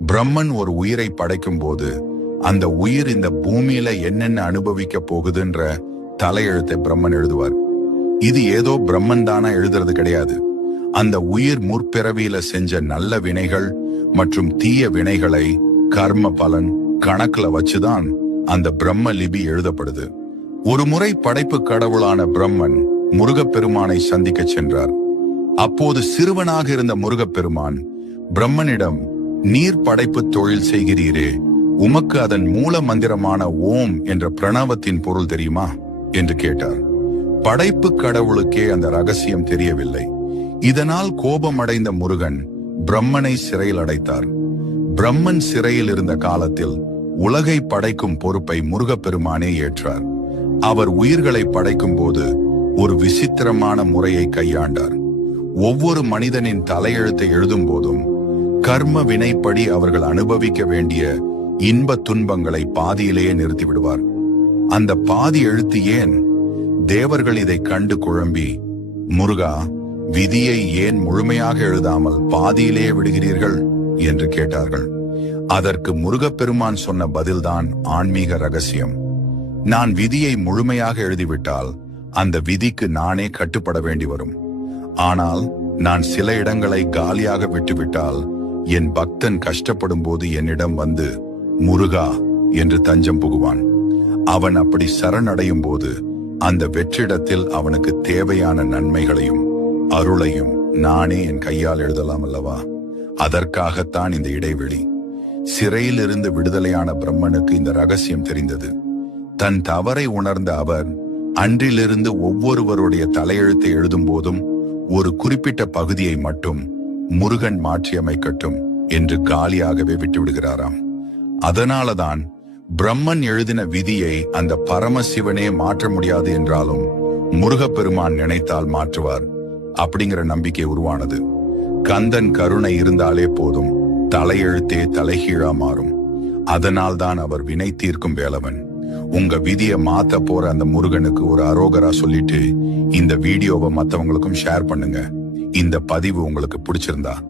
பிரம்மன் ஒரு உயிரை படைக்கும் போது அந்த உயிர் இந்த பூமியில என்னென்ன அனுபவிக்க போகுதுன்ற தலையெழுத்தை பிரம்மன் எழுதுவார். இது ஏதோ பிரம்மன் தானா எழுதுறது கிடையாது. அந்த உயிர் முற்பிறவியில செஞ்ச நல்ல வினைகள் மற்றும் தீய வினைகளை கர்ம பலன் கணக்குல வச்சுதான் அந்த பிரம்ம லிபி எழுதப்படுது. ஒரு முறை படைப்பு கடவுளான பிரம்மன் முருகப்பெருமானை சந்திக்க சென்றார். அப்போது சிறுவனாக இருந்த முருகப்பெருமான் பிரம்மனிடம், நீர் படைப்பு தொழில் செய்கிறீரே, உமக்கு அதன் மூல மந்திரமான ஓம் என்ற பிரணவத்தின் பொருள் தெரியுமா என்று கேட்டார். படைப்பு கடவுளுக்கே அந்த ரகசியம் தெரியவில்லை. இதனால் கோபமடைந்த முருகன் பிரம்மனை சிறையில் அடைத்தார். பிரம்மன் சிறையில் இருந்த காலத்தில் உலகை படைக்கும் பொறுப்பை முருகப்பெருமானே ஏற்றார். அவர் உயிர்களை படைக்கும் போது ஒரு விசித்திரமான முறையை கையாண்டார். ஒவ்வொரு மனிதனின் தலையெழுத்தை எழுதும் போதும் கர்ம வினைப்படி அவர்கள் அனுபவிக்க வேண்டிய இன்ப துன்பங்களை பாதியிலேயே நிறுத்தி விடுவார். அந்த பாதி எழுத்து ஏன்? தேவர்கள் இதை கண்டு குழம்பி, முருகா, விதியை ஏன் முழுமையாக எழுதாமல் பாதியிலேயே விடுகிறீர்கள் என்று கேட்டார்கள். அதற்கு முருகப்பெருமான் சொன்ன பதில்தான் ஆன்மீக ரகசியம். நான் விதியை முழுமையாக எழுதிவிட்டால் அந்த விதிக்கு நானே கட்டுப்பட வேண்டி வரும். ஆனால் நான் சில இடங்களை காலியாக விட்டுவிட்டால் என் பக்தன் கஷ்டப்படும் போது என்னிடம் வந்து முருகா என்று தஞ்சம் புகுவான். அவன் அப்படி சரணடையும் போது அந்த வெற்றிடத்தில் அவனுக்கு தேவையான நன்மைகளையும் அருளையும் நானே என் கையால் எழுதலாம் அல்லவா? அதற்காகத்தான் இந்த இடைவெளி. சிறையில் இருந்து விடுதலையான பிரம்மனுக்கு இந்த ரகசியம் தெரிந்தது. தன் தவறை உணர்ந்த அவர் அன்றிலிருந்து ஒவ்வொருவருடைய தலையெழுத்தை எழுதும் போதும் ஒரு குறிப்பிட்ட பகுதியை மட்டும் முருகன் மாற்றியமைக்கட்டும் என்று காலியாகவே விட்டுவிடுகிறாராம். அதனாலதான் பிரம்மன் எழுதின விதியை அந்த பரமசிவனே மாற்ற முடியாது என்றாலும் முருகப்பெருமான் நினைத்தால் மாற்றுவார் அப்படிங்கிற நம்பிக்கை உருவானது. கந்தன் கருணை இருந்தாலே போதும், தலையெழுத்தே தலைகீழா மாறும். அதனால்தான் அவர் வினை தீர்க்கும் வேலவன். உங்க விதியை மாத்த போற அந்த முருகனுக்கு ஒரு அரோகரா சொல்லிட்டு இந்த வீடியோவை மத்தவங்களுக்கும் ஷேர் பண்ணுங்க. இந்த பதிவு உங்களுக்கு பிடிச்சிருந்தா